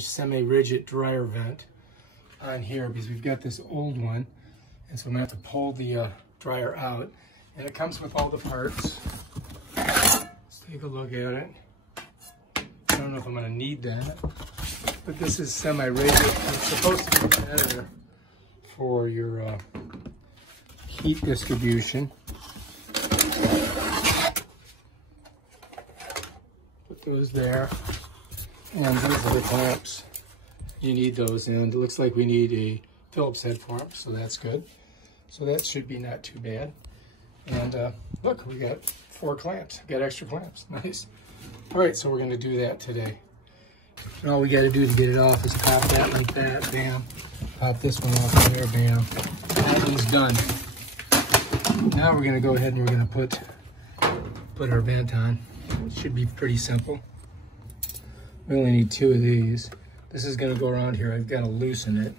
semi-rigid dryer vent on here because we've got this old one, and so I'm gonna have to pull the dryer out, and it comes with all the parts. Let's take a look at it. I don't know if I'm gonna need that, but this is semi-rigid. It's supposed to be better for your heat distribution. Put those there. And these are the clamps. You need those, and it looks like we need a Phillips head for them, so that's good. So that should be not too bad. And look, we got 4 clamps. Got extra clamps. Nice. All right, so we're going to do that today. And all we got to do to get it off is pop that like that, bam. Pop this one off there, bam. That one's done. Now we're going to go ahead and we're going to put our vent on. It should be pretty simple. We only need 2 of these. This is gonna go around here. I've gotta loosen it.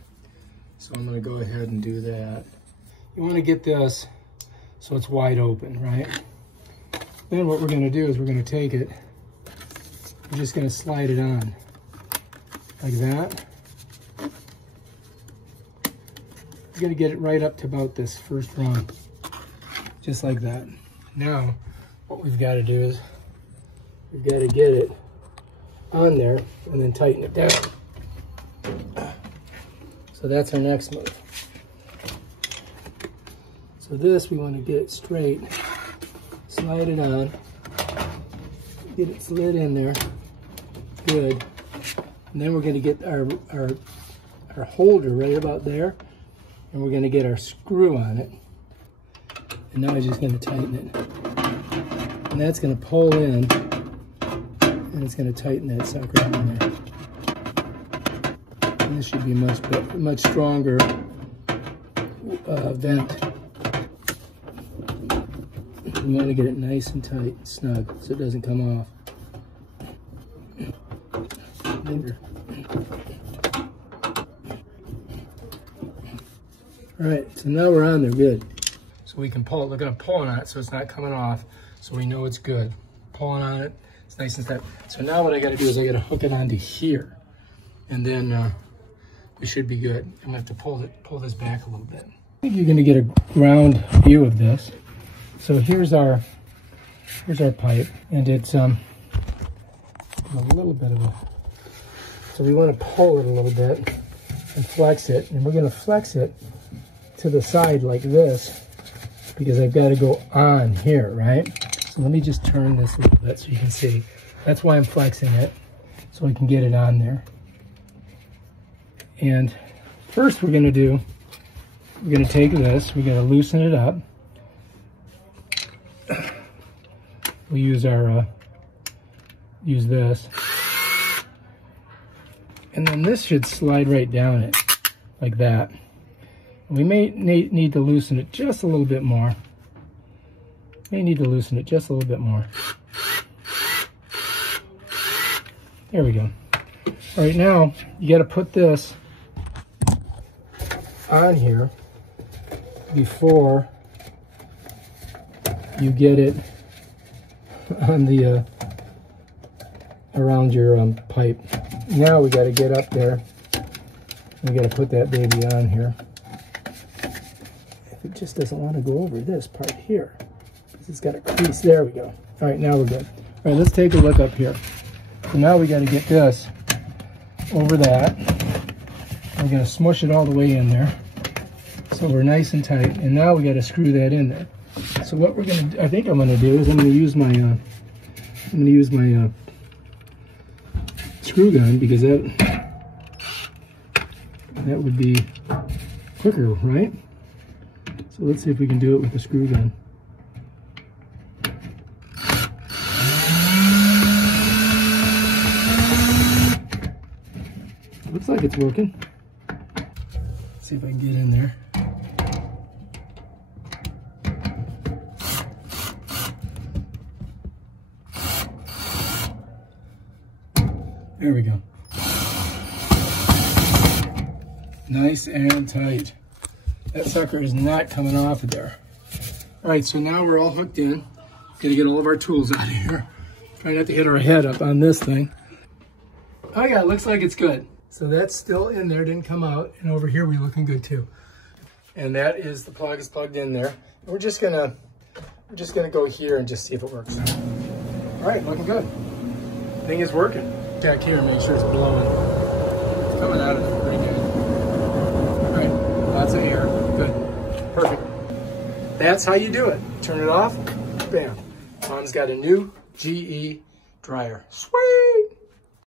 So I'm gonna go ahead and do that. You wanna get this so it's wide open, right? Then what we're gonna do is we're gonna take it, we're just gonna slide it on like that. You're gonna get it right up to about this first rung, just like that. Now, what we've gotta do is we've gotta get it on there and then tighten it down. So that's our next move. So this, we want to get it straight, slide it on, get it slid in there, good. And then we're going to get our holder right about there, and we're going to get our screw on it. And now I'm just going to tighten it. And that's going to pull in, and it's going to tighten that sucker on there. And this should be much stronger vent. You want to get it nice and tight, and snug, so it doesn't come off. All right, so now we're on there, good. So we can pull it. We're going to pull on it so it's not coming off, so we know it's good. Pulling on it. It's nice and tight. So now what I got to do is I got to hook it onto here, and then we should be good. I'm gonna have to pull this back a little bit. I think you're gonna get a ground view of this. So here's our pipe, and it's a little bit of a. So we want to pull it a little bit and flex it, and we're gonna flex it to the side like this because I've got to go on here, right? So let me just turn this a little bit so you can see. That's why I'm flexing it, so I can get it on there. And first we're gonna take this, we're gonna loosen it up. We use this. And then this should slide right down it, like that. We may need to loosen it just a little bit more. May need to loosen it just a little bit more. There we go. All right, now you got to put this on here before you get it on the around your pipe. Now we got to get up there. We got to put that baby on here. If it just doesn't want to go over this part here, it's got a crease. There we go. All right, now we're good. All right, let's take a look up here. So now we got to get this over that. We're going to smush it all the way in there, so we're nice and tight. And now we got to screw that in there. So what we're going to, I think I'm going to do is I'm going to use my screw gun, because that would be quicker, right? So let's see if we can do it with the screw gun. Looks like it's working. Let's see if I can get in there. There we go. Nice and tight. That sucker is not coming off of there. All right, so now we're all hooked in. Gonna get all of our tools out of here. Try not to hit our head up on this thing. Oh yeah, it looks like it's good. So that's still in there, didn't come out. And over here, we're looking good too. And that is, the plug is plugged in there. We're just gonna go here and just see if it works. All right, looking good. Thing is working. Check here and make sure it's blowing. It's coming out of it pretty good. All right, lots of air, good, perfect. That's how you do it. Turn it off, bam. Mom's got a new GE dryer. Sweet!